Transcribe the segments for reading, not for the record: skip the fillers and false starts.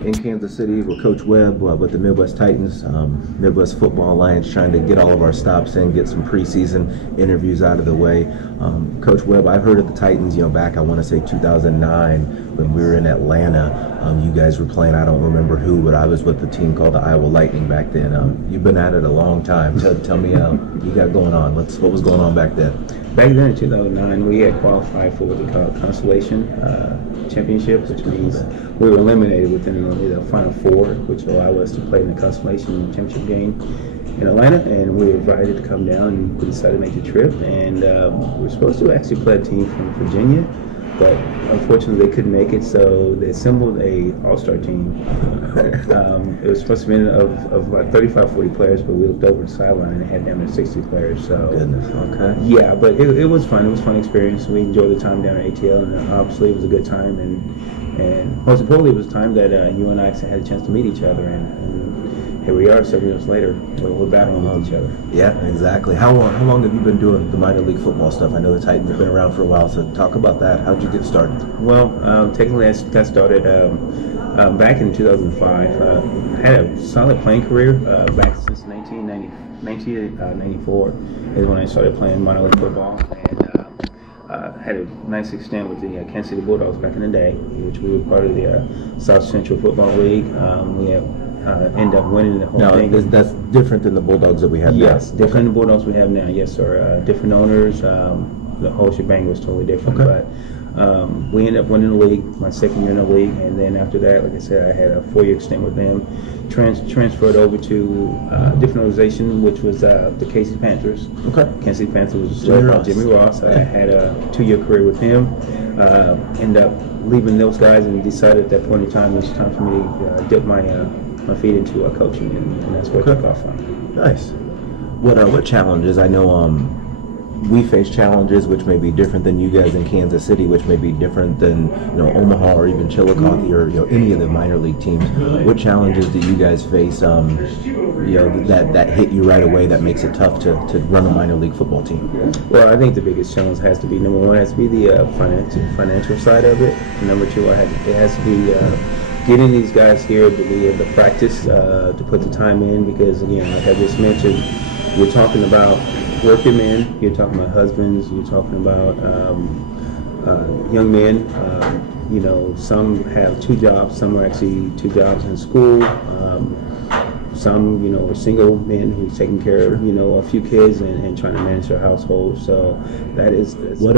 in Kansas City with Coach Webb with the Midwest Titans, Midwest Football Alliance, trying to get all of our stops in, get some preseason interviews out of the way. Coach Webb, I've heard of the Titans, back, I want to say 2009 when we were in Atlanta. You guys were playing, I don't remember who, but I was with the team called the Iowa Lightning back then. You've been at it a long time. Tell me what you got going on. What was going on back then? Back then in 2009, we had qualified for what they call Constellation Championship, which means we were eliminated within the Final Four, which allowed us to play in the Constellation Championship game in Atlanta, and we were invited to come down, and we decided to make the trip. And we were supposed to actually play a team from Virginia, but unfortunately they couldn't make it, so they assembled a all-star team. It was supposed to be of about 35, 40 players, but we looked over the sideline and they had down to 60 players. So goodness, okay. Yeah, but it was fun. It was a fun experience. We enjoyed the time down at ATL, and obviously it was a good time. And most importantly, it was time that you and I actually had a chance to meet each other. And here we are, 7 years later. We're battling with each other. Yeah, exactly. How long have you been doing the minor league football stuff? I know the Titans have been around for a while, so talk about that. How'd you get started? Well, technically I got started back in 2005. I had a solid playing career back since 1994 is when I started playing minor league football, and had a nice extent with the Kansas City Bulldogs back in the day, which we were part of the South Central Football League. We have end up winning the whole thing. That's different than the Bulldogs that we have now. Yes, different than the Bulldogs we have now. Yes, sir. Different owners. The whole shebang was totally different. Okay. But we ended up winning the league my second year in the league, and then after that, like I said, I had a 4-year stint with them. Transferred over to a different organization, which was the KC Panthers. Okay. Kansas City Panthers was Jimmy Ross. I had a 2-year career with him. Ended up leaving those guys and decided at that point in time it was time for me to dip my feet into coaching, and that's where it took off from. Nice. What challenges? I know we face challenges which may be different than you guys in Kansas City, which may be different than Omaha or even Chillicothe or any of the minor league teams. What challenges do you guys face? That hit you right away that makes it tough to run a minor league football team. Well, I think the biggest challenge has to be, number one, has to be the financial side of it. Number two, it has to be getting these guys here to be able to practice, to put the time in, because again, like I just mentioned, you're talking about working men, you're talking about husbands, you're talking about young men. Some have 2 jobs, some are actually 2 jobs in school. Some, are single men who's taking care of, a few kids and trying to manage their household. So that's what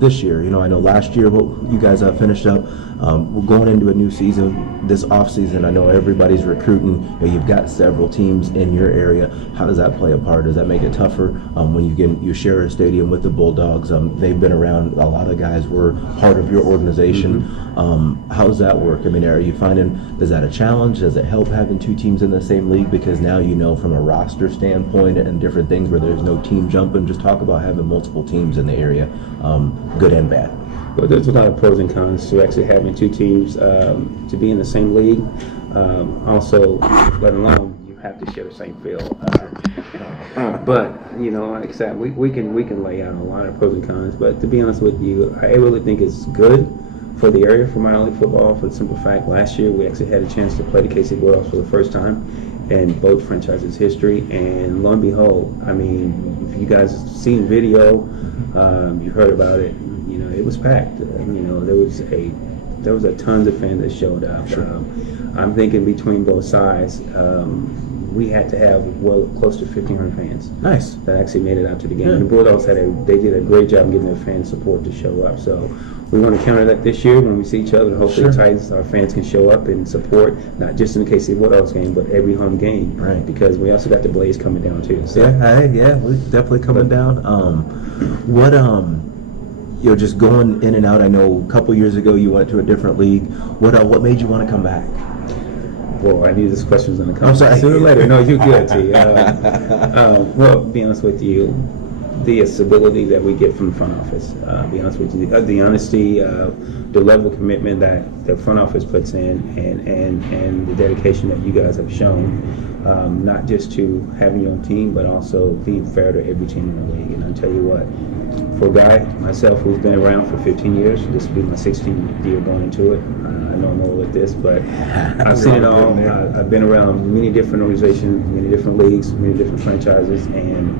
this year, I know last year what you guys finished up. We're going into a new season. This off season, I know everybody's recruiting. You've got several teams in your area. How does that play a part? Does that make it tougher when you share a stadium with the Bulldogs? They've been around. A lot of guys were part of your organization. Mm-hmm. How does that work? Are you finding, is that a challenge? Does it help having 2 teams in the same league, because now from a roster standpoint and different things where there's no team jumping? Just talk about having multiple teams in the area, good and bad. But there's a lot of pros and cons to actually having 2 teams to be in the same league. Also, let alone you have to share the same field. But like I said, we can lay out a lot of pros and cons. But to be honest with you, I really think it's good for the area for minor league football, for the simple fact last year we actually had a chance to play the KC Bulldogs for the first time in both franchises' history, and lo and behold, if you guys have seen video, you heard about it. It was packed. There was a tons of fans that showed up. Sure. I'm thinking between both sides, we had to have close to 1,500 fans. Nice. That actually made it out to the game. Yeah. The Bulldogs they did a great job getting their fan support to show up. So we want to counter that this year when we see each other. Hopefully, Titans, our fans can show up and support, not just in the KC Bulldogs game, but every home game. Right. Because we also got the Blaze coming down too. So. Yeah, we're definitely coming down. Just going in and out. I know a couple years ago you went to a different league. What made you want to come back? Boy, I knew this question was going to come. I'm sorry. Sooner or later. No, you're good, T. Well, to be honest with you, the stability that we get from the front office. Be honest with you, the honesty, the level of commitment that the front office puts in, and the dedication that you guys have shown, not just to having your own team, but also being fair to every team in the league. And I'll tell you what, for a guy myself who's been around for 15 years, this will be my 16th year going into it. I know I'm old with this, but I've seen it all. I've been around many different organizations, many different leagues, many different franchises, and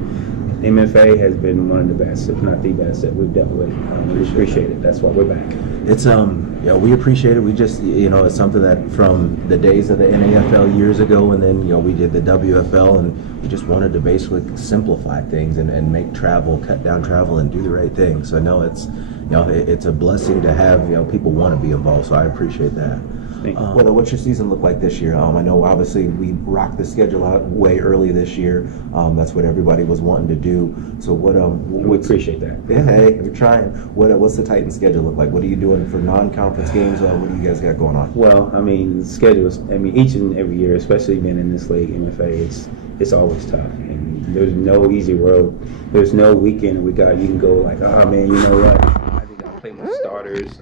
MFA has been one of the best, if not the best, that we've dealt with. We appreciate it. That's why we're back. It's we appreciate it. We just it's something that from the days of the NAFL years ago, and then we did the WFL, and we just wanted to basically simplify things and make travel, cut down travel, and do the right thing. So no, it's it's a blessing to have people want to be involved. So I appreciate that. What's your season look like this year? I know obviously we rocked the schedule out way early this year. That's what everybody was wanting to do. So we appreciate that. Yeah, hey, we're trying. What's the Titan schedule look like? What are you doing for non-conference games? What do you guys got going on? Well, I mean, schedules. I mean, each and every year, especially being in this league, MFA, it's always tough. And there's no easy road. There's no weekend you can go like, oh man, you know what? I think I'll play my starters.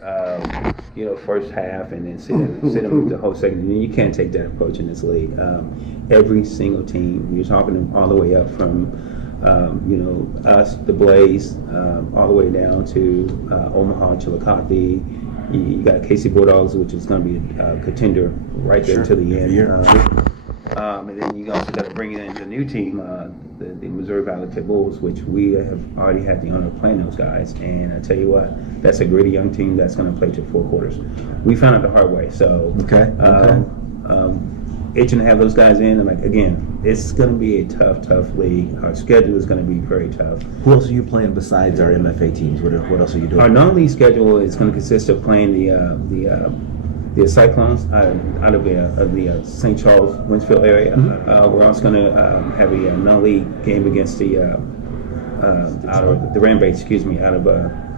First half, and then sit them the whole second. And you can't take that approach in this league. Every single team, you're talking all the way up from, us, the Blaze, all the way down to Omaha, Chillicothe. You got KC Bulldogs, which is going to be a contender right there to the end. And then you also got to bring in the new team, the Missouri Valley Pit Bulls, which we have already had the honor of playing those guys. And I tell you what, that's a gritty young team that's going to play to 4 quarters. We found out the hard way. So itching to have those guys in. And again, it's going to be a tough league. Our schedule is going to be very tough. Who else are you playing besides our MFA teams? What else are you doing? Our non-league schedule is going to consist of playing the Cyclones out of the St. Charles, Winsfield area. We're also going to have a non-league game against the out of the Ramblers,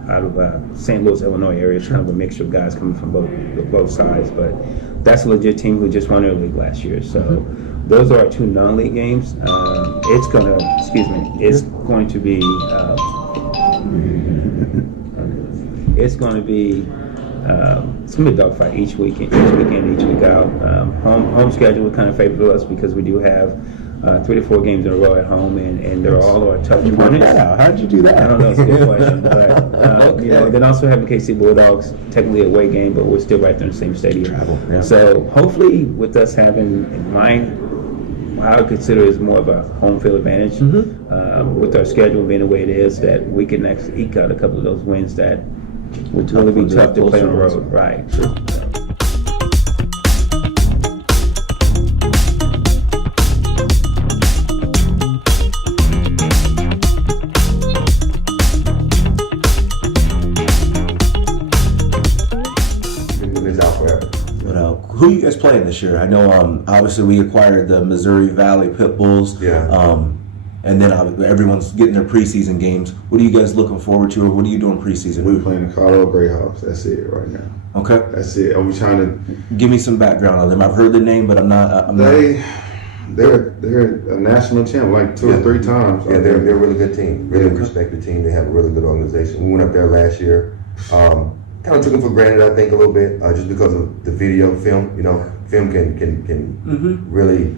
out of St. Louis, Illinois area. It's kind of a mixture of guys coming from both sides, but that's a legit team who just won their league last year. So those are our 2 non-league games. It's going to be it's going to be a dogfight each weekend, each week out. Home schedule would kind of favor us because we do have 3 to 4 games in a row at home, and they're all our tough opponents. How'd you do that? I don't know. It's a good question. But then also having KC Bulldogs, technically a away game, but we're still right there in the same stadium. Travel, yeah. So hopefully, with us having what I would consider is more of a home field advantage, with our schedule being the way it is, that we can actually eke out a couple of those wins that would really be tough to play on the road. Right. Who are you guys playing this year? I know obviously we acquired the Missouri Valley Pit Bulls. Yeah. And then everyone's getting their preseason games. What are you guys looking forward to, or what are you doing preseason? We're playing the Colorado Greyhawks. That's it right now. Okay. That's it. Are we trying to give me some background on them? I've heard the name, but I'm not. They're a national champ like 2 or 3 times. Yeah, they're a really good team. Really respected team. They have a really good organization. We went up there last year. Kind of took them for granted, I think, a little bit, just because of the video film. Film can really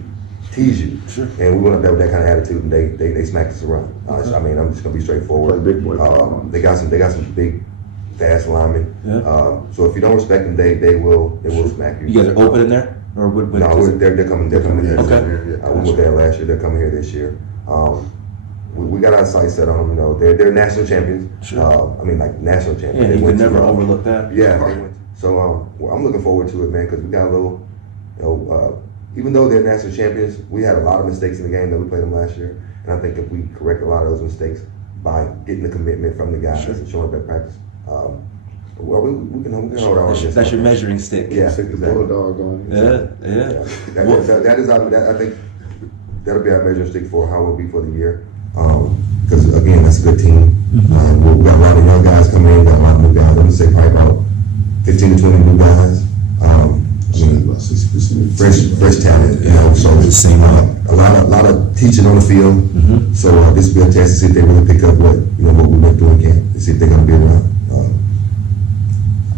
tease you. Sure. And we went up there with that kind of attitude, and they smacked us around. I mean, I'm just gonna be straightforward. Big boy. They got some big, fast linemen. Yeah. So if you don't respect them, they will smack you. You guys are open in there, or what? No, they're coming. They're coming here. Okay. We were there last year. They're coming here this year. We got our sights set on them. They're national champions. Sure. National champions. Yeah, you can never overlook that. Yeah. So I'm looking forward to it, man, because we got a little, even though they're national champions, we had a lot of mistakes in the game that we played them last year, and I think if we correct a lot of those mistakes by getting the commitment from the guys and showing up at practice, we can hold our own. That's your measuring stick. Yeah, Stick the bulldog on. Yeah. I think that'll be our measuring stick for how we'll be for the year. Because again, that's a good team. We got a lot of young guys coming in, got a lot of new guys. I'm gonna say probably about 15 to 20 new guys. About 60%. Fresh talent. So the same a lot of teaching on the field. Mm-hmm. So this will be a chance to see if they really pick up what we went through in camp and see if they're going to be around.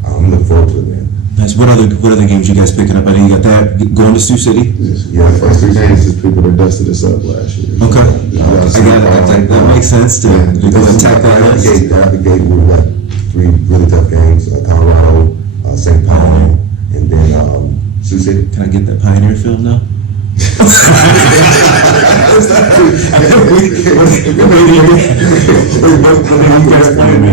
I'm looking forward to it, man. Nice. What other games you guys picking up? I know you got that going to Sioux City. Yeah, the first 3 games is people that dusted us up last year. Okay, I got it. That makes sense to attack that list. Out the gate, we've got 3 really tough games: Colorado, St. Paul, and then Sioux City. Can I get that Pioneer film now?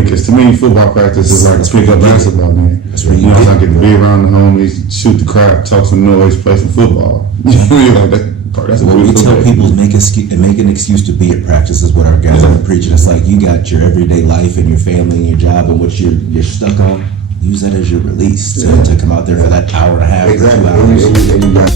Because to me, football practice is like pick up basketball, man. That's where You know, I get to be around the homies, shoot the crap, talk some noise, play some football. Like that's a What we beautiful tell day. people is make an excuse to be at practice is what our guys are preaching. It's like you got your everyday life and your family and your job and what you're stuck on. Use that as your release to come out there for that hour and a half or 2 Exactly. hours. And you got